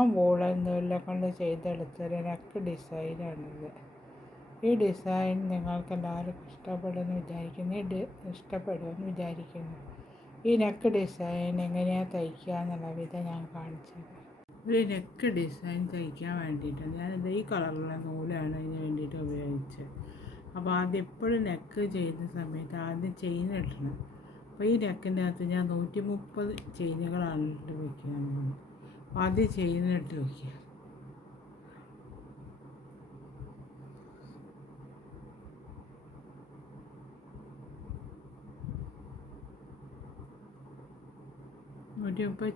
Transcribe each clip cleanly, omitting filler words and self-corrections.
ഞാൻ വൂളൻ നൂലിനെ കൊണ്ട് ചെയ്തെടുത്തൊരു നെക്ക് ഡിസൈനാണിത്. ഈ ഡിസൈൻ നിങ്ങൾക്ക് എല്ലാവർക്കും ഇഷ്ടപ്പെടുമെന്ന് വിചാരിക്കുന്നു. ഈ നെക്ക് ഡിസൈൻ എങ്ങനെയാണ് തയ്ക്കുക എന്നുള്ള വിധം ഞാൻ കാണിച്ചത്. ഒരു നെക്ക് ഡിസൈൻ തയ്ക്കാൻ വേണ്ടിയിട്ട് ഞാനിത് ഈ കളറുള്ള നൂലാണ് ഇതിന് വേണ്ടിയിട്ട് ഉപയോഗിച്ചത്. അപ്പോൾ ആദ്യം എപ്പോഴും നെക്ക് ചെയ്യുന്ന സമയത്ത് ആദ്യം ചെയിൻ ഇടണം. അപ്പോൾ ഈ നെക്കിൻ്റെ അകത്ത് ഞാൻ 130 ചെയിനുകളാണ് ഇട്ട് വയ്ക്കുന്നത്. ആദ്യം ചെയിൻ ഇട്ട് വയ്ക്കുക.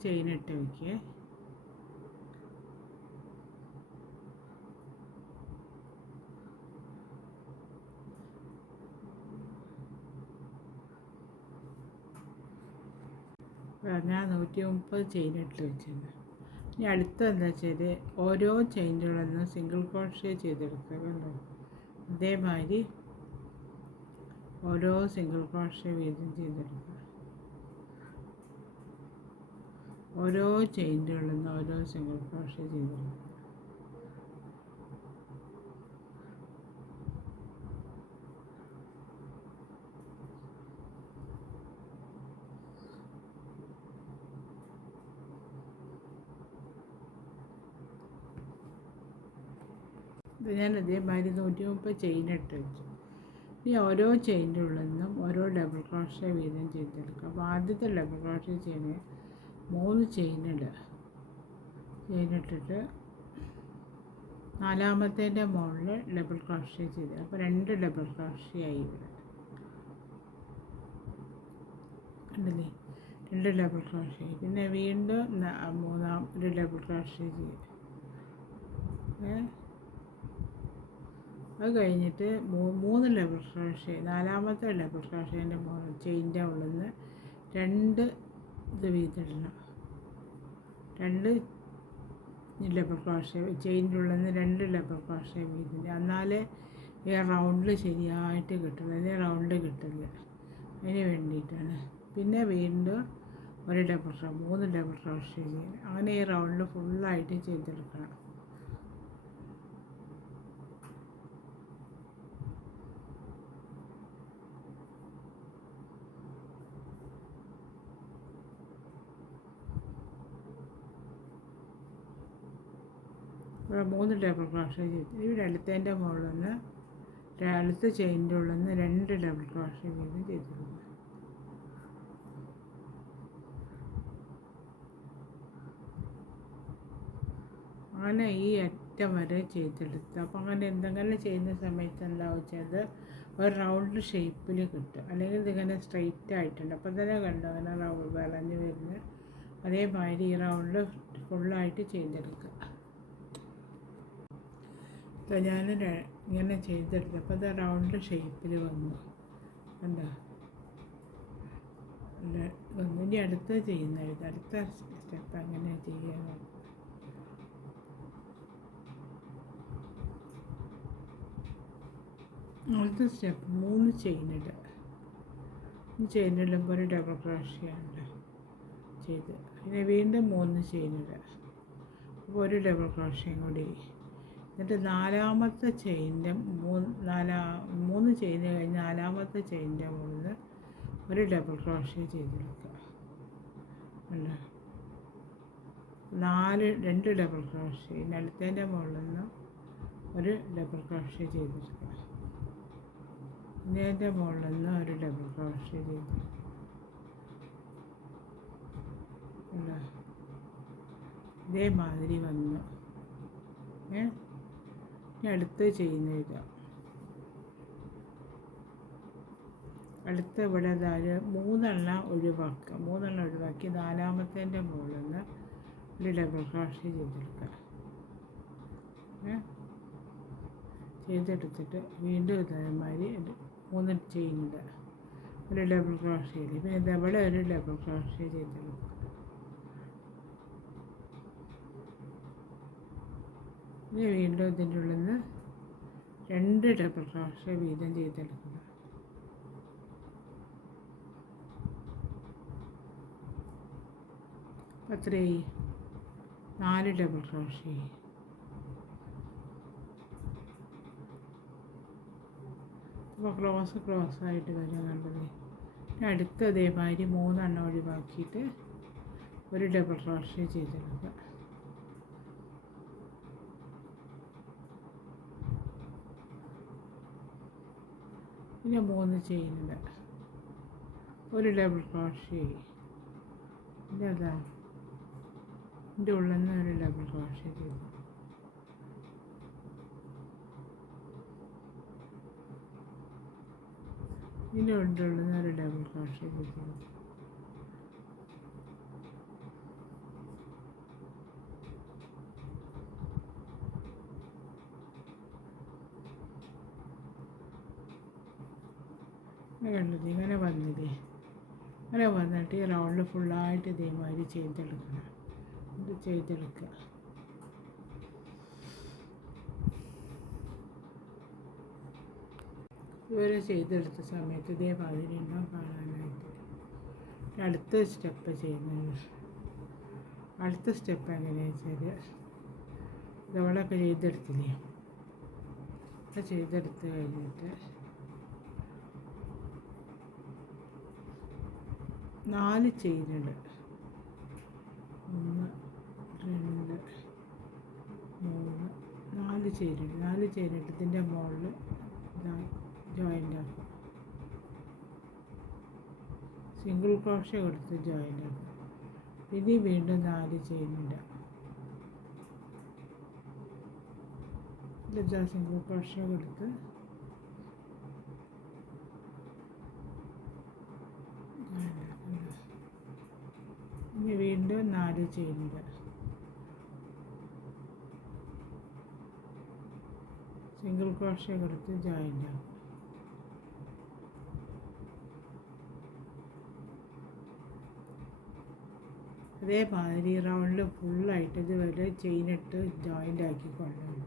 ചെയിൻ ഇട്ട് വയ്ക്കുക. ഞാൻ 130 ചെയിൻ ഇട്ട് വെച്ചിട്ടുണ്ട്. ഇനി അടുത്തെന്താ വെച്ചാൽ ഓരോ ചെയിനുകളൊന്നും സിംഗിൾ ക്രോഷേ ചെയ്തെടുക്കുക. കണ്ടോ, ഇതേമാതിരി ഓരോ സിംഗിൾ ക്രോഷേ വീതം ചെയ്തെടുക്കുക. ഓരോ ചെയിനുകളൊന്നും ഓരോ സിംഗിൾ ക്രോഷേ ചെയ്തെടുക്കുക. ഇത് ഞാൻ ഇതേമാതിരി 130 ചെയിൻ ഇട്ട് വെച്ചു. ഇനി ഓരോ ചെയിൻ്റെ ഉള്ളിൽ നിന്നും ഓരോ ഡബിൾ ക്രോഷേ വീതം ചെയ്തെടുക്കുക. അപ്പോൾ ആദ്യത്തെ ഡബിൾ ക്രോഷേ ചെയ്യുന്നത് 3 ചെയിനിട്ടിട്ട് നാലാമത്തേൻ്റെ മുകളിൽ ഡബിൾ ക്രോഷേ ചെയ്ത്, അപ്പോൾ 2 ഡബിൾ ക്രോഷേ ആയി ഇവിടെ. കണ്ടില്ലേ, 2 ഡബിൾ ക്രോഷേ. പിന്നെ വീണ്ടും ഒരു ഡബിൾ ക്രോഷേ ചെയ്യും. അത് കഴിഞ്ഞിട്ട് 3 ഡബിൾ ക്രോഷേ, നാലാമത്തെ ഡബിൾ ക്രോഷേൻ്റെ ചെയിൻ്റെ ഉള്ളിൽ നിന്ന് 2 ഇത് വീതിടണം. 2 ഡബിൾ ക്രോഷേ ചെയിൻ്റെ ഉള്ളിൽ നിന്ന് 2 ഡബിൾ ക്രോഷേ വീതില്ല. എന്നാലേ ഈ റൗണ്ടിൽ ശരിയായിട്ട് കിട്ടുള്ളൂ. അതിന് റൗണ്ട് കിട്ടില്ല. അതിന് വേണ്ടിയിട്ടാണ്. പിന്നെ വീണ്ടും ഒരു ഡബിൾ 3 ഡബിൾ ക്രോഷേ ചെയ്യണം. അങ്ങനെ ഈ റൗണ്ട് ഫുള്ളായിട്ട് ചെയ്തെടുക്കണം. ഇവിടെ 3 ഡബിൾ ക്രോഷേ ചെയ്ത് ഇവിടെ അടുത്തതിൻ്റെ മുകളിൽ നിന്ന് അടുത്ത ചെയിൻ്റെ ഉള്ളിൽ നിന്ന് 2 ഡബിൾ ക്രോഷേ വീതം ചെയ്തെടുക്കുക. അങ്ങനെ ഈ അറ്റം വരെ ചെയ്തെടുത്ത്. അപ്പോൾ അങ്ങനെ എന്തെങ്കിലും ചെയ്യുന്ന സമയത്ത് എന്താ വെച്ചാൽ ഒരു റൗണ്ട് ഷേപ്പിൽ കിട്ടും. അല്ലെങ്കിൽ ഇതിങ്ങനെ സ്ട്രെയിറ്റ് ആയിട്ടുണ്ട്. അപ്പോൾ തന്നെ കണ്ടു അങ്ങനെ വളഞ്ഞ് വരുന്നത്. അതേമാതിരി ഈ റൗണ്ട് ഫുള്ളായിട്ട് ചെയ്തെടുക്കുക. അപ്പോൾ ഞാൻ ഇങ്ങനെ ചെയ്തെടുത്തു. അപ്പോൾ അത് റൗണ്ട് ഷേപ്പിൽ വന്നു. എന്താ വന്നു. ഇനി അടുത്ത ചെയ്യുന്നത് അടുത്ത സ്റ്റെപ്പ് അങ്ങനെ ചെയ്യാൻ. അടുത്ത സ്റ്റെപ്പ് 3 ചെയിനിടുക. ചെയിനിടുമ്പോൾ ഒരു ഡബിൾ ക്രോഷയാണ് ചെയ്ത്. പിന്നെ വീണ്ടും 3 ചെയിനിടുക. അപ്പോൾ ഒരു ഡബിൾ ക്രോഷയും കൂടി. എന്നിട്ട് നാലാമത്തെ ചെയിൻ്റെ 3 ചെയിൻ കഴിഞ്ഞ് നാലാമത്തെ ചെയിൻ്റെ മുകളിൽ ഒരു ഡബിൾ ക്രോഷേ ചെയ്തെടുക്കുക. അല്ല 2 ഡബിൾ ക്രോഷേ. അടുത്തതിൻ്റെ മുകളിൽ നിന്ന് ഒരു ഡബിൾ ക്രോഷേ ചെയ്തെടുക്കുക. ഇതിൻ്റെ മുകളിൽ നിന്ന് ഒരു ഡബിൾ ക്രോഷേ ചെയ്തെടുക്കുക. അല്ല ഇതേമാതിരി വന്നു. അടുത്ത് ചെയ്യുന്നത് അടുത്ത ഇവിടെ അതായത് 3 ഒഴിവാക്കി നാലാമത്തേൻ്റെ മുകളിൽ നിന്ന് ഒരു ഡബിൾ ക്രോഷേ ചെയ്തെടുക്കുക. ചെയ്തെടുത്തിട്ട് വീണ്ടും ഇതേമാതിരി 3 ചെയിനിടുക. ഒരു ഡബിൾ ക്രോഷേയിൽ പിന്നെ ഇതവിടെ ഒരു ഡബിൾ ക്രോഷേ ചെയ്തെടുക്കുക. ഇനി വീണ്ടും ഇതിൻ്റെ ഉള്ളിൽ നിന്ന് 2 ഡബിൾ ക്രോഷേ വീതം ചെയ്തെടുക്കുക. അത്രയായി. 4 ഡബിൾ ക്രോഷേ. അപ്പോൾ ക്രോസ് ആയിട്ട് വരിക കണ്ടത്. അടുത്ത അതേമാതിരി 3 ഒഴിവാക്കിയിട്ട് ഒരു ഡബിൾ ക്രോഷേ ചെയ്തെടുക്കുക. പിന്നെ 3 ചെയിനിൽ ഒരു ഡബിൾ ക്രോഷേ. പിന്നെ അതാ ഇതിൻ്റെ ഉള്ളിൽ നിന്ന് ഒരു ഡബിൾ ക്രോഷേ ചെയ്തു. ഇതിൻ്റെ ഉള്ളിൽ നിന്ന് ഒരു ഡബിൾ ക്രോഷേ ചെയ്തു. കണ്ടത് ഇങ്ങനെ വന്നില്ലേ. അങ്ങനെ വന്നിട്ട് ഈ റൗണ്ട് ഫുള്ളായിട്ട് ഇതേമാതിരി ചെയ്തെടുക്കണം. ഇത് ചെയ്തെടുക്കുക. ഇവരെ ചെയ്തെടുത്ത സമയത്ത് ഇതേമാതിരി ഉണ്ടാവും കാണാനായിട്ട്. അടുത്ത സ്റ്റെപ്പ് ചെയ്യുന്നത്. അടുത്ത സ്റ്റെപ്പ് എങ്ങനെയാണെന്ന് വെച്ചാൽ ഇതവളൊക്കെ ചെയ്തെടുത്തില്ലേ. അത് ചെയ്തെടുത്ത് കഴിഞ്ഞിട്ട് 4 ചെയിനുണ്ട്. 1 2 3 4 ചെയിനുണ്ട്. 4 ചെയിനിട്ട് ഇതിൻ്റെ മുകളിൽ ജോയിൻ്റ് ആക്കുക. സിംഗിൾ ക്രോഷേ കൊടുത്ത് ജോയിൻ്റ് ആക്കുക. ഇനി വീണ്ടും 4 ചെയിനുണ്ട്. ഇത് സിംഗിൾ ക്രോഷേ കൊടുത്ത് ഇനി വീണ്ടും 4 ചെയിനുണ്ട്. സിംഗിൾ ക്രോഷേ കൊടുത്ത് ജോയിൻ്റ് ആക്കും. അതേമാതിരി റൗണ്ടിൽ ഫുള്ളായിട്ട് ഇതുവരെ ചെയിനിട്ട് ജോയിൻ്റ് ആക്കി കൊണ്ടുവന്നു.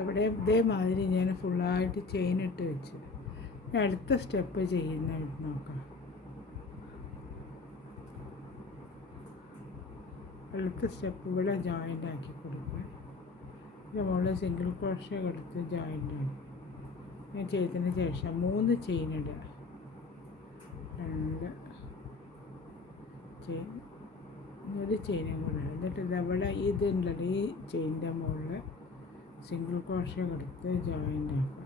അവിടെ ഇതേമാതിരി ഞാൻ ഫുള്ളായിട്ട് ചെയിനിട്ട് വെച്ച് അടുത്ത സ്റ്റെപ്പ് ചെയ്യുന്നതായിട്ട് നോക്കാം. അടുത്ത സ്റ്റെപ്പ് ഇവിടെ ജോയിൻ്റ് ആക്കി കൊടുക്കുക. ഇതിൻ്റെ മുകളിൽ സിംഗിൾ ക്രോഷേ കൊടുത്ത് ജോയിൻ്റ് ആക്കി ഞാൻ ചെയ്തതിന് ശേഷം 3 ചെയിനിടുക. 2 ചെയിൻ, ഒരു ചെയിനും കൂടെ. എന്നിട്ട് ഇതവിടെ ഇതുണ്ടല്ലോ ഈ ചെയിൻ്റെ മുകളിൽ സിംഗിൾ ക്രോഷേ കൊടുത്ത് ജോയിൻ്റ് ആക്കുക.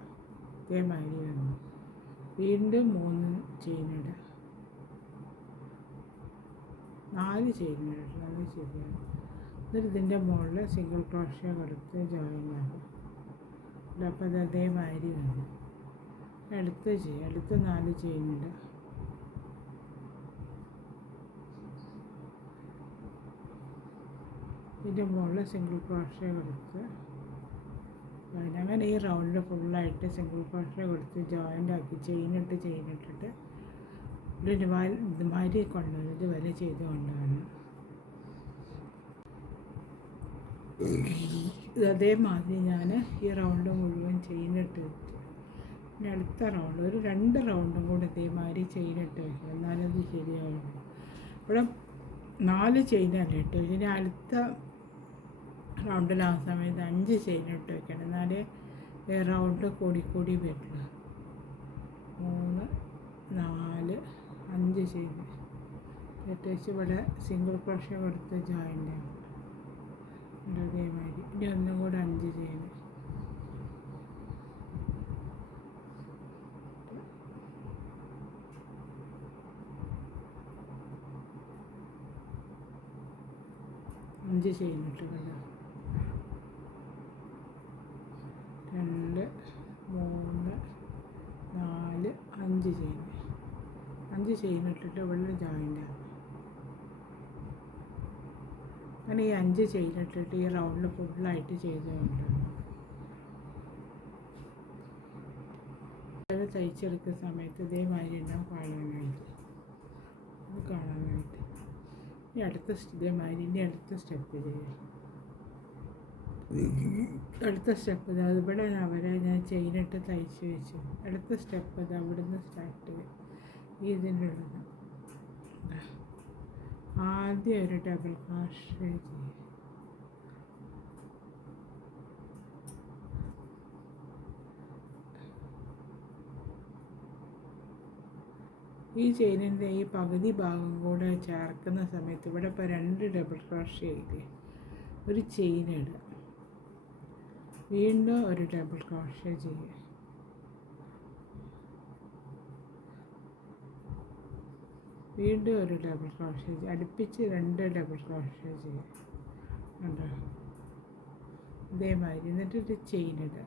ഇതേമാതിരി വന്നു. വീണ്ടും 3 ചെയിനിടുക. 4 ചെയിനിടുക. 4 ശരിയാണ്. എന്നിട്ട് ഇതിൻ്റെ മുകളിൽ സിംഗിൾ ക്രോഷേ കൊടുത്ത് ജോയിൻ്റ് ആക്കുക. അപ്പോൾ അത് അതേമാതിരി വന്നു. അടുത്ത 4 ചെയിനിടുക. ഇതിൻ്റെ മുകളിൽ സിംഗിൾ ക്രോഷേ കൊടുത്ത് അങ്ങനെ ഈ റൗണ്ടിൽ ഫുള്ളായിട്ട് സിംഗിൾ ക്രോഷേ കൊടുത്ത് ജോയിൻ്റ് ആക്കി ചെയിനിട്ടിട്ട് ഇതുമാതിരി കൊണ്ടുവന്ന് ഇതുവരെ ചെയ്ത് കൊണ്ടുവരണം. അതേമാതിരി ഞാൻ ഈ റൗണ്ട് മുഴുവൻ ചെയിനിട്ട് വെച്ചു. പിന്നെ അടുത്ത റൗണ്ട് ഒരു 2 റൗണ്ടും കൂടെ ഇതേമാതിരി ചെയിനിട്ട് വയ്ക്കുക. എന്നാലത് ശരിയാവുള്ളൂ. ഇവിടെ 4 ചെയിനല്ല ഇട്ട്. ഇതിന് അടുത്ത റൗണ്ടിലാവുന്ന സമയത്ത് 5 ചെയിനിട്ട് വെക്കണം. എന്നാലേ റൗണ്ട് കൂടി വരില്ല. 3 4 5 ചെയിൻ ഇട്ട് വെച്ച് ഇവിടെ സിംഗിൾ ക്രോഷേ കൊടുത്ത് ജോയിൻ്റ് ആകും. അതേമാതിരി ഇനി ഒന്നും കൂടെ 5 ചെയിൻ. അഞ്ച് ചെയിനിട്ട് കണ്ടോ. 2 3 4 5 ചെയിൻ. 5 ചെയിനിട്ടിട്ട് ഇവിടെ ജോയിൻ്റ് ആകും. അങ്ങനെ ഈ 5 ചെയിനിട്ടിട്ട് ഈ റൗണ്ടിൽ ഫുള്ളായിട്ട് ചെയ്തുകൊണ്ട് അത് തയ്ച്ചെടുക്കുന്ന സമയത്ത് ഇതേമാതിരി ഉണ്ടാവും കാണാനായിട്ട്. ഇനി ഇതേമാതിരി ഇനി അടുത്ത സ്റ്റെപ്പ് ചെയ്യാം. അടുത്ത സ്റ്റെപ്പ് ഇത് ഇവിടെ അവരെ ഞാൻ ചെയിനിട്ട് തയ്ച്ച് വെച്ചു. അടുത്ത സ്റ്റെപ്പ് ഇത് അവിടെ നിന്ന് സ്റ്റാർട്ട് ഇതിൻ്റെ ഉള്ളത് ആദ്യം ഒരു ഡബിൾ ക്രോഷേ ചെയ്യുക. ഈ ചെയിനിൻ്റെ ഈ പകുതി ഭാഗം കൂടെ ചേർക്കുന്ന സമയത്ത് ഇവിടെ ഇപ്പോൾ 2 ഡബിൾ ക്രോഷേ ഇല്ലേ, ഒരു ചെയിൻ ഇടുക, വീണ്ടും ഒരു ഡബിൾ ക്രോഷേ ചെയ്യുക, വീണ്ടും ഒരു ഡബിൾ ക്രോഷേ ചെയ്യുക, അടുപ്പിച്ച് 2 ഡബിൾ ക്രോഷേ ചെയ്യുക. കണ്ടോ? ഇതേമാതിരി എന്നിട്ട് ഒരു ചെയിൻ ഇടുക,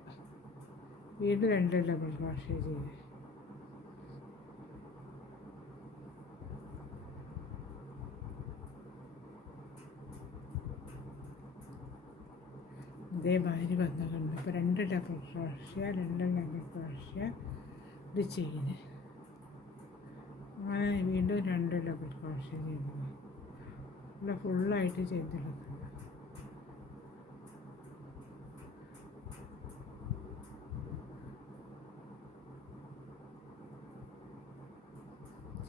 വീണ്ടും 2 ഡബിൾ ക്രോഷേ ചെയ്യുക. ഇതേമാതിരി വന്ന് കണ്ടു. അപ്പോൾ 2 ഡബിൾ ക്രോഷ്യ, 2 ഡബിൾ ക്രോഷ്യ, ഒരു ചെയിന്, അങ്ങനെ വീണ്ടും 2 ഡബിൾ ക്രോഷ്യ ചെയ്തു. ഇവിടെ ഫുള്ളായിട്ട് ചെയ്തെടുക്കണം.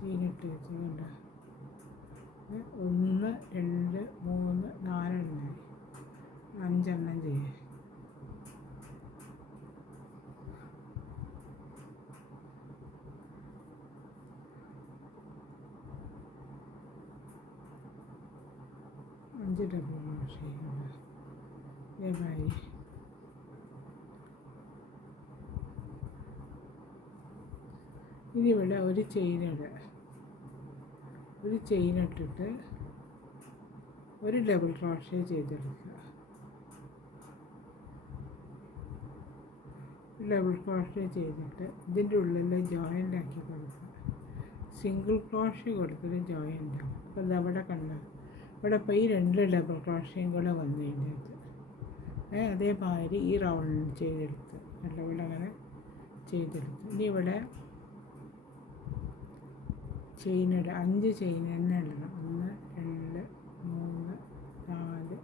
ചെയിനിട്ട് വെച്ച് കണ്ട 1 2 3 4 എണ്ണമായി, 5 എണ്ണം ചെയ്യുക. അഞ്ച് ഡബിൾ ക്രോഷ്യ ചെയ്യുക. ഇതേമാതിരി ഇനി ഇവിടെ ഒരു ചെയിൻ ഇടുക, ഒരു ചെയിൻ ഇട്ടിട്ട് ഒരു ഡബിൾ ക്രോഷ്യ ചെയ്തെടുക്കുക. ഡബിൾ ക്രോഷ്യ ചെയ്തിട്ട് ഇതിൻ്റെ ഉള്ളിൽ ജോയിൻ്റ് ആക്കി കൊടുക്കുക. സിംഗിൾ ക്രോഷ്യ കൊടുത്തിട്ട് ജോയിൻ്റ് ആക്കും. അപ്പോൾ ഇതവിടെ കണ്ട ഇവിടെ ഇപ്പോൾ ഈ 2 ഡബിൾ ക്രോഷ്യയും കൂടെ വന്നു കഴിഞ്ഞത് അതേമാതിരി ഈ റൗണ്ട് ചെയ്തെടുത്ത് നല്ലപോലെ അങ്ങനെ ചെയ്തെടുത്ത്. ഇനി ഇവിടെ ചെയിൻ ഇടുക, 5 ചെയിൻ തന്നെ ഇടണം. 1 2 3 4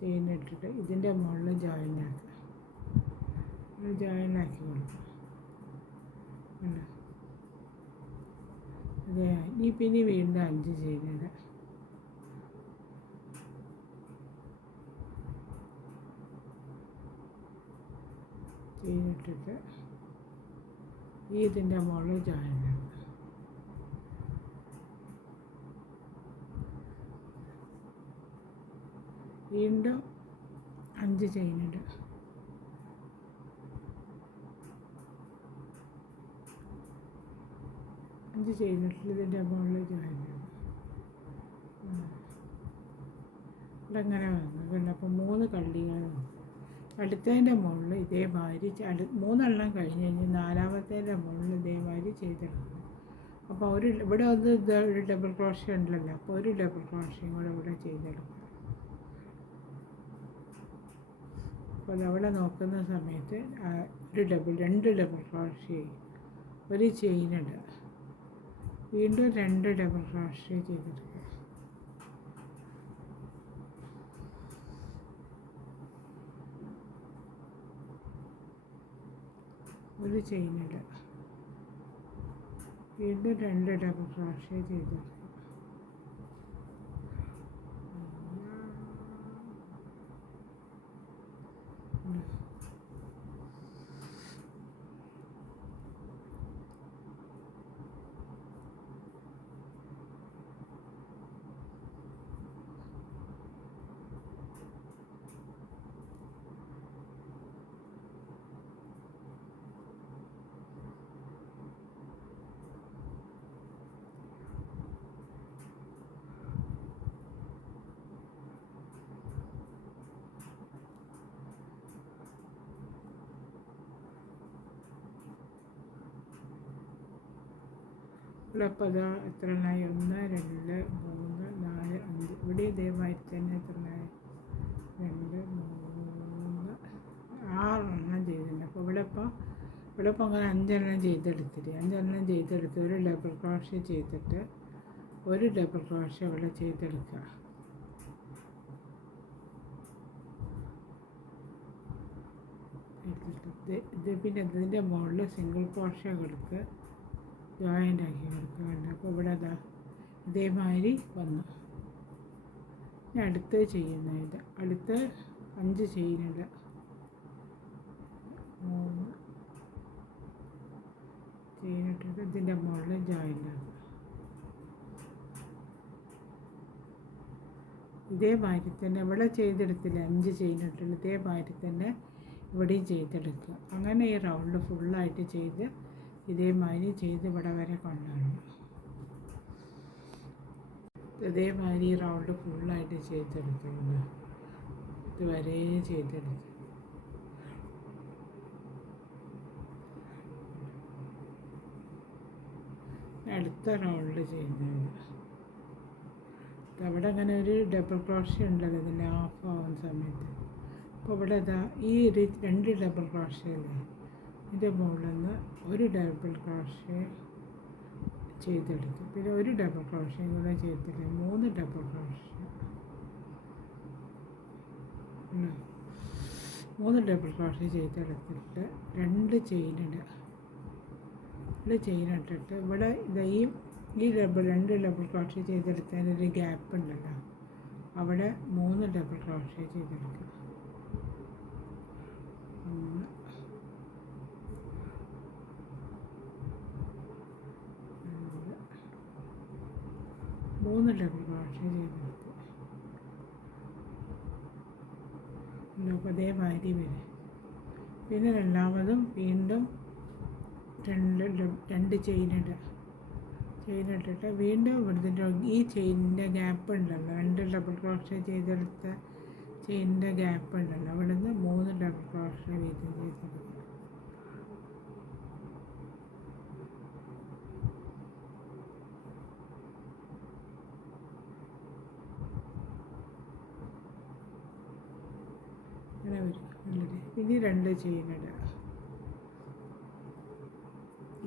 ചെയിൻ ഇട്ടിട്ട് ഇതിൻ്റെ മുകളിൽ ജോയിൻ്റ് ആക്കുക, ജോയിൻ ആക്കി കൊടുക്കുക. അതെ, ഇനി പിന്നെ വീണ്ടും 5 ചെയിനിടുക, ചെയിനിട്ടിട്ട് ഇതിൻ്റെ മുകളിൽ ജോയിൻ ആക്കുക. വീണ്ടും 5 ചെയിനിടുക, ചെയിനിട്ട് ഇതിൻ്റെ മുകളിൽ ജോയിൻ ആകും. ഇതങ്ങനെ വന്നു കണ്ടു. അപ്പോൾ 3 കള്ളികൾ വന്നു. അടുത്തതിൻ്റെ മുകളിൽ ഇതേമാതിരി 3 എണ്ണം കഴിഞ്ഞ് കഴിഞ്ഞ് 4-മത്തേൻ്റെ മുകളിൽ ഇതേമാതിരി ചെയ്തെടുക്കണം. അപ്പോൾ ഇവിടെ ഒരു ഡബിൾ ക്രോഷ്യ ഉണ്ടല്ലോ, അപ്പോൾ ഒരു ഡബിൾ ക്രോഷ്യയും കൂടെ ഇവിടെ ചെയ്തെടുക്കണം. അപ്പോൾ അതവിടെ നോക്കുന്ന സമയത്ത് 2 ഡബിൾ ക്രോഷ്യ, ഒരു ചെയിൻ ഇടുക, വീണ്ടും 2 ഡബിൾ ക്രോഷ്യ ചെയ്തെടുക്കുക. ഒരു ചെയിൻ ഇടുക, വീണ്ടും 2 ഡബിൾ ക്രോഷ്യ ചെയ്തെടുക്കുക. ഇവിടെ അപ്പോൾ അതാ എത്ര എണ്ണമായി? 1 2 3 4 5. ഇവിടെ ഇതേമാതിരി തന്നെ എത്ര എണ്ണമായി? 2 3 6 എണ്ണം ചെയ്തിട്ടുണ്ട്. അപ്പോൾ ഇവിടെ ഇപ്പോൾ അങ്ങനെ 5 എണ്ണം ചെയ്തെടുത്തിട്ട് 5 എണ്ണം ചെയ്തെടുത്ത് ഒരു ഡബിൾ ക്രോഷ്യ ചെയ്തിട്ട് ഒരു ഡബിൾ ക്രോഷ്യ ഇവിടെ ചെയ്തെടുക്കുക. പിന്നെ ഇതിൻ്റെ മുകളിൽ സിംഗിൾ ക്രോഷ്യ കൊടുക്കുക, ജോയിൻ്റ് ആക്കി കൊടുക്കുക. അപ്പോൾ ഇവിടെ ഇതേമാതിരി വന്നു. ഇനി അടുത്ത് ചെയ്യുന്നത് അടുത്ത് 5 ചെയിനിടുക. 3 ചെയിനിട്ടിട്ട് ഇതിൻ്റെ മുകളിൽ ജോയിൻ്റ് ആക്കുക. ഇതേമാതിരി തന്നെ ഇവിടെ ചെയ്തെടുത്തില്ല, 5 ചെയിനിട്ടുള്ളൂ. ഇതേമാതിരി തന്നെ ഇവിടെയും ചെയ്തെടുക്കുക. അങ്ങനെ ഈ റൗണ്ട് ഫുള്ളായിട്ട് ചെയ്ത് ഇതേമാതിരി ചെയ്ത് ഇവിടെ വരെ കൊണ്ടുവരണം. ഇതേമാതിരി ഈ റൗണ്ട് ഫുള്ളായിട്ട് ചെയ്തെടുക്കുന്നു. ഇതുവരെ ചെയ്തെടുക്കും. അടുത്ത റൗണ്ടിൽ ചെയ്യുന്നത് അവിടെ അങ്ങനെ ഒരു ഡബിൾ ക്രോഷ്യ ഉണ്ടല്ലോ ഇതിൻ്റെ ഹാഫ് ആവുന്ന സമയത്ത്. അപ്പോൾ ഇവിടെ ഇതാ ഈ ഒരു 2 ഡബിൾ ക്രോഷ്യ അല്ലേ, ഇതിൻ്റെ മുകളിൽ നിന്ന് ഒരു ഡബിൾ ക്രോഷ്യ ചെയ്തെടുക്കും. പിന്നെ ഒരു ഡബിൾ ക്രോഷ്യ കൂടെ ചെയ്തില്ല, 3 ഡബിൾ ക്രോഷ്യ. 3 ഡബിൾ ക്രോഷ്യ ചെയ്തെടുത്തിട്ട് 2 ചെയിനിടുക. 2 ചെയിനിട്ടിട്ട് ഇവിടെ ഈ 2 ഡബിൾ ക്രോഷ്യ ചെയ്തെടുത്തതിനൊരു ഗ്യാപ്പ് ഉണ്ടല്ലോ, അവിടെ 3 ഡബിൾ ക്രോഷ്യ ചെയ്തെടുക്കുക. 3 ഡബിൾ ക്രോഷ്യ ചെയ്തെടുക്കുക. അതേമാതിരി വരെ. പിന്നെ രണ്ടാമതും വീണ്ടും 2 ചെയിനിടുക. ചെയിനിട്ടിട്ട് വീണ്ടും ഇവിടുത്തെ ഈ ചെയിനിൻ്റെ ഗ്യാപ്പ് ഉണ്ടല്ലോ, 2 ഡബിൾ ക്രോഷ്യ ചെയ്തെടുത്ത ചെയിനിൻ്റെ ഗ്യാപ്പ് ഉണ്ടല്ലോ, അവിടെ നിന്ന് 3 ഡബിൾ ക്രോഷ്യ വീതം ചെയ്തെടുക്കുക. അങ്ങനെ വരും. ഇനി 2 ചെയിനിടുക.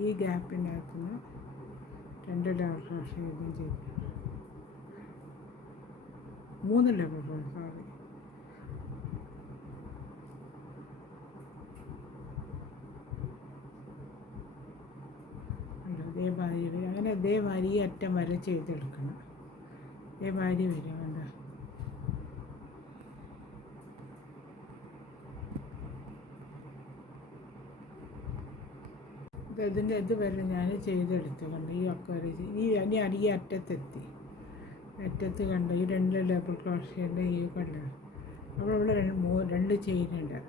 ഈ ഗ്യാപ്പിൻ്റെ അകത്തുനിന്ന് 2 ഡബിൾ ക്രോഷ്യ വീതം ചെയ്ത് 3 ഡബിൾ ക്രോഷ്യ അതേമാതിരി വരും. അങ്ങനെ അതേമാതിരി ഈ അറ്റം വരെ ചെയ്തെടുക്കണം. അതേമാതിരി വരും. വേണ്ട ഇതിൻ്റെ ഇത് വരെ ഞാൻ ചെയ്തെടുത്ത് കണ്ട് ഈ ഒക്കെ വരെ ഇനി ഈ അറ്റത്തെത്തി. അറ്റത്ത് കണ്ട ഈ 2 ഡബിൾ ക്രോഷ്യേൻ്റെ ഈ കണ്ട അപ്പോൾ ഇവിടെ 2 ചെയിനുണ്ട്.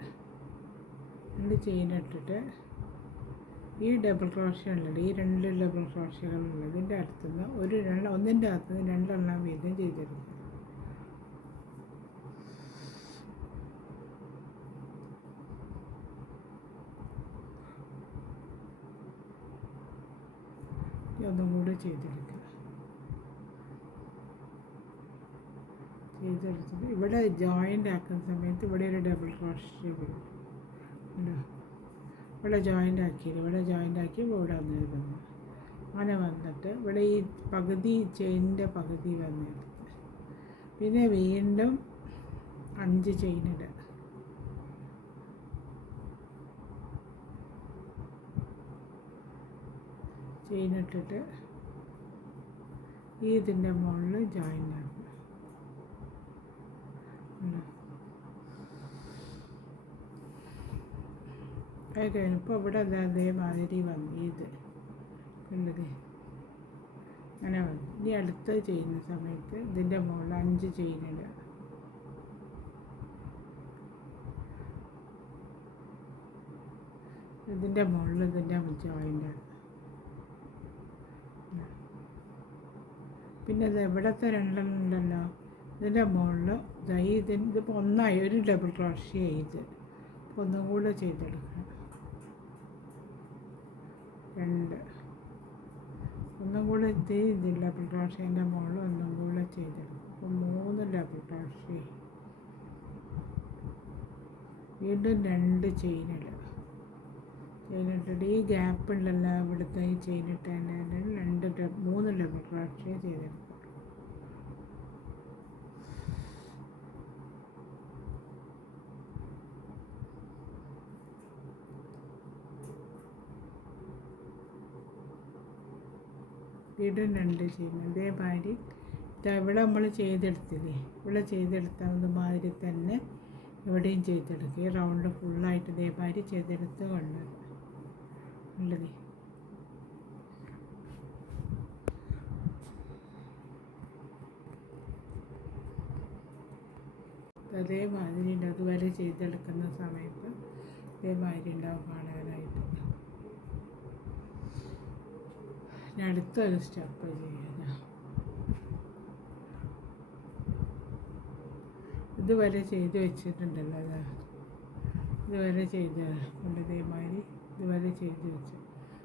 2 ചെയിനിട്ടിട്ട് ഈ ഡബിൾ ക്രോഷ്യ ഉള്ളത്, ഈ 2 ഡബിൾ ക്രോഷ്യകളുള്ളത് ഇതിൻ്റെ അടുത്തുനിന്ന് ഒന്നിൻ്റെ അകത്തുനിന്ന് 2 എണ്ണം വീതം ചെയ്തെടുക്കുക. ഒന്നും കൂടെ ചെയ്തെടുക്കുക. ചെയ്തെടുത്തിട്ട് ഇവിടെ ജോയിൻ്റ് ആക്കുന്ന സമയത്ത് ഇവിടെ ഒരു ഡബിൾ ക്രോഷ്യ വരും. ഇവിടെ ജോയിൻ്റ് ആക്കിയില്ല, ഇവിടെ ജോയിൻ്റ് ആക്കി ഇവിടെ വന്നിരുന്നു. അങ്ങനെ വന്നിട്ട് ഇവിടെ ഈ പകുതി ചെയിനിൻ്റെ പകുതി വന്നെടുത്ത് പിന്നെ വീണ്ടും 5 ചെയിനിടുക. ചെയിനിട്ടിട്ട് ഇതിൻ്റെ മുകളിൽ ജോയിൻ്റ് ആക്കുക. അത് കഴിഞ്ഞപ്പോൾ ഇവിടെ അതേമാതിരി വന്നു ഇത് കണ്ടത് അങ്ങനെ വന്നു. ഇനി അടുത്ത് ചെയ്യുന്ന സമയത്ത് ഇതിൻ്റെ മുകളിൽ 5 ചെയിനിടുക. ഇതിൻ്റെ മുകളിൽ ഇതിൻ്റെ ജോയിൻ്റ്. പിന്നെ ഇത് ഇവിടുത്തെ 2 ഉണ്ടല്ലോ, ഇതിൻ്റെ മുകളിൽ ഇതിപ്പോൾ ഒന്നായി ഒരു ഡബിൾ ക്രോഷ്യ ചെയ്ത് അപ്പോൾ ഒന്നും കൂടെ ചെയ്തെടുക്കണം. 2 ഒന്നും കൂടെ ഇത് ഡബിൾ ക്രോഷ്യേൻ്റെ മുകളിൽ ഒന്നും കൂടെ ചെയ്തെടുക്കും. അപ്പോൾ 3 ഡബിൾ ക്രോഷ്യ. വീണ്ടും 2 ചെയിനിടുക. ചെയിനിട്ടിട്ട് ഈ ഗ്യാപ്പ് ഉണ്ടല്ലോ ഇവിടുത്തെ ഈ ചെയിനിട്ട് തന്നെ 3 ഡബിൾ ക്രോഷ്യ ചെയ്തെടുക്കുക. വീണ്ടും 2 ചെയിൻ അതേമാതിരി ഇവിടെ നമ്മൾ ചെയ്തെടുത്തില്ലേ, ഇവിടെ ചെയ്തെടുത്ത മാതിരി തന്നെ ഇവിടെയും ചെയ്തെടുക്കുക. ഈ റൗണ്ട് ഫുള്ളായിട്ട് ഇതേമാതിരി ചെയ്തെടുത്ത് കൊണ്ടുവരും ഉള്ളത്. അതേമാതിരി ഉണ്ട്. അതുവരെ ചെയ്തെടുക്കുന്ന സമയത്ത് അതേമാതിരി ഉണ്ടാവും കാണാനായിട്ട്. ഞാൻ അടുത്തൊരു സ്റ്റെപ്പ് ചെയ്യുക. ഇതുവരെ ചെയ്ത് വെച്ചിട്ടുണ്ടല്ലോ, അതാ ഇതുവരെ ചെയ്ത് കൊണ്ട് ഇതേമാതിരി ഇതുവരെ ചെയ്ത് വെച്ചു.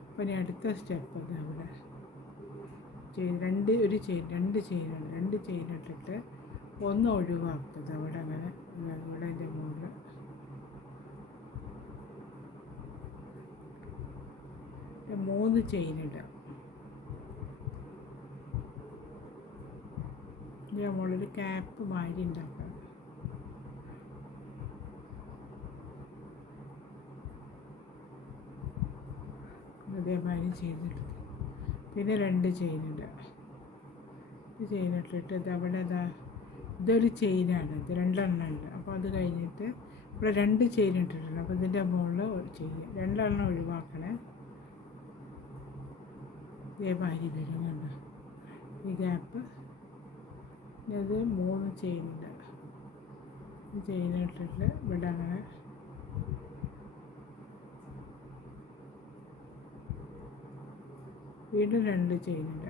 അപ്പോൾ ഇനി അടുത്ത സ്റ്റെപ്പ് അത് അവിടെ രണ്ട് ചെയിൻ ഇട്ടിട്ട് ഒന്ന് ഒഴിവാക്കുക. അവിടെ അങ്ങനെ ഇവിടെ അതിൻ്റെ മുകളിൽ മൂന്ന് ചെയിൻ ഇടാം. ഇതിൻ്റെ മുകളിൽ ക്യാപ്പ് മാതിരി ഉണ്ടാക്കണം. അതേമാതിരി ചെയ്തിട്ട് പിന്നെ രണ്ട് ചെയിൻ ഇടുക. ചെയിൻ ഇട്ടിട്ട് ഇത് അവിടെ ഇതൊരു ചെയിനാണ്, ഇത് രണ്ടെണ്ണം ഉണ്ട്. അപ്പോൾ അത് കഴിഞ്ഞിട്ട് ഇവിടെ രണ്ട് ചെയിൻ ഇട്ടിട്ടുണ്ട്. അപ്പോൾ ഇതിൻ്റെ മുകളിൽ ചെയ്യുക, രണ്ടെണ്ണം ഒഴിവാക്കണേ. ഇതേമാതിരി വരും കണ്ട ഈ ഗ്യാപ്പ്. ഇത് മൂന്ന് ചെയിനുണ്ട്. ഈ ചെയിൻ ഇട്ടിട്ട് ഇവിടെ അങ്ങനെ വീണ്ടും രണ്ട് ചെയിനില്ല.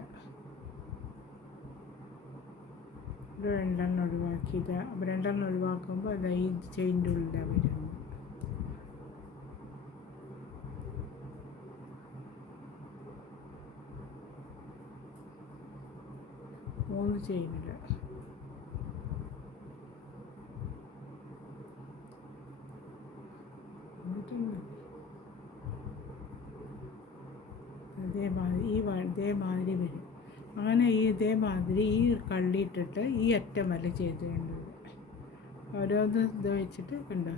ഇവിടെ രണ്ടെണ്ണം ഒഴിവാക്കി. അപ്പോൾ രണ്ടെണ്ണം ഒഴിവാക്കുമ്പോൾ അത് ഈ ചെയിൻ്റെ ഉള്ളിലാണ് വരുന്നത്. മൂന്ന് ചെയിനില്ല. ഇതേമാതിരി വരും. അങ്ങനെ ഇതേമാതിരി ഈ കള്ളിയിട്ടിട്ട് ഈ അറ്റം വരെ ചെയ്തിട്ടുണ്ട്. ഓരോന്ന് ഇത് വെച്ചിട്ട് കണ്ടോ,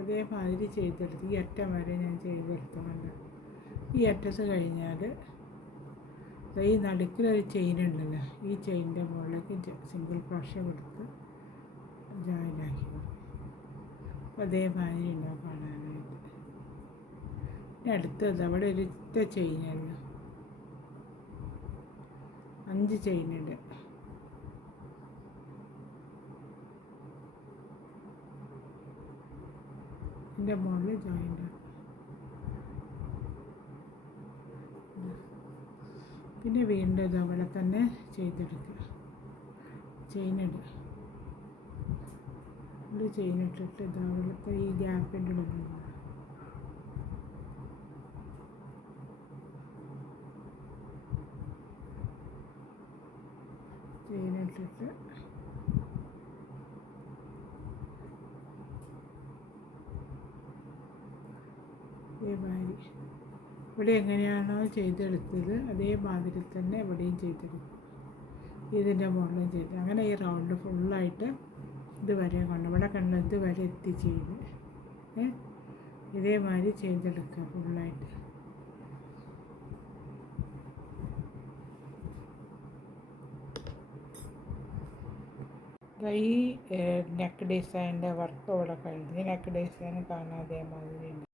അതേമാതിരി ചെയ്തെടുത്ത് ഈ അറ്റം വരെ ഞാൻ ചെയ്തെടുത്തുകൊണ്ട് ഈ അറ്റത്ത് കഴിഞ്ഞാൽ ഈ നടുക്കിലൊരു ചെയിൻ ഉണ്ടല്ലോ, ഈ ചെയിനിൻ്റെ മുകളിലേക്ക് സിംഗിൾ ക്രോഷ്യ കൊടുത്ത് ജോയിനാക്കി കൊടുക്കും. അപ്പോൾ അതേമാതിരി ഉണ്ടാവും കാണാനായിട്ട്. പിന്നെ അടുത്തത് അവിടെ ഒരു ചെയിനല്ല, 5 ചെയിനുണ്ട്. ഇതിൻ്റെ മുകളിൽ ജോയിൻ്റ്. പിന്നെ വീണ്ടും ഇത് അവിടെ തന്നെ ചെയ്തെടുക്കുക. ചെയിനിടുക, ഒരു ചെയിനിട്ടിട്ട് ഇത് അവിടുത്തെ ഈ ഗ്യാപ്പിൻ്റെ ഉള്ളിൽ ചെയിനിട്ടിട്ട് അതേമാതിരി ഇവിടെ എങ്ങനെയാണോ ചെയ്തെടുത്തത് അതേമാതിരി തന്നെ ഇവിടെയും ചെയ്തെടുക്കും. ഇതിൻ്റെ മുകളിലും ചെയ്ത് അങ്ങനെ ഈ റൗണ്ട് ഫുള്ളായിട്ട് ഇതുവരെ കൊണ്ട് ഇവിടെ കണ്ട് ഇതുവരെ എത്തിച്ചെയ്ത് ഇതേമാതിരി ചെയ്തെടുക്കുക ഫുള്ളായിട്ട്. ഈ നെക്ക് ഡിസൈനിൻ്റെ വർക്ക് ഇവിടെ കഴിഞ്ഞ് നെക്ക് ഡിസൈൻ കാണാൻ അതേമാതിരി ഉണ്ട്.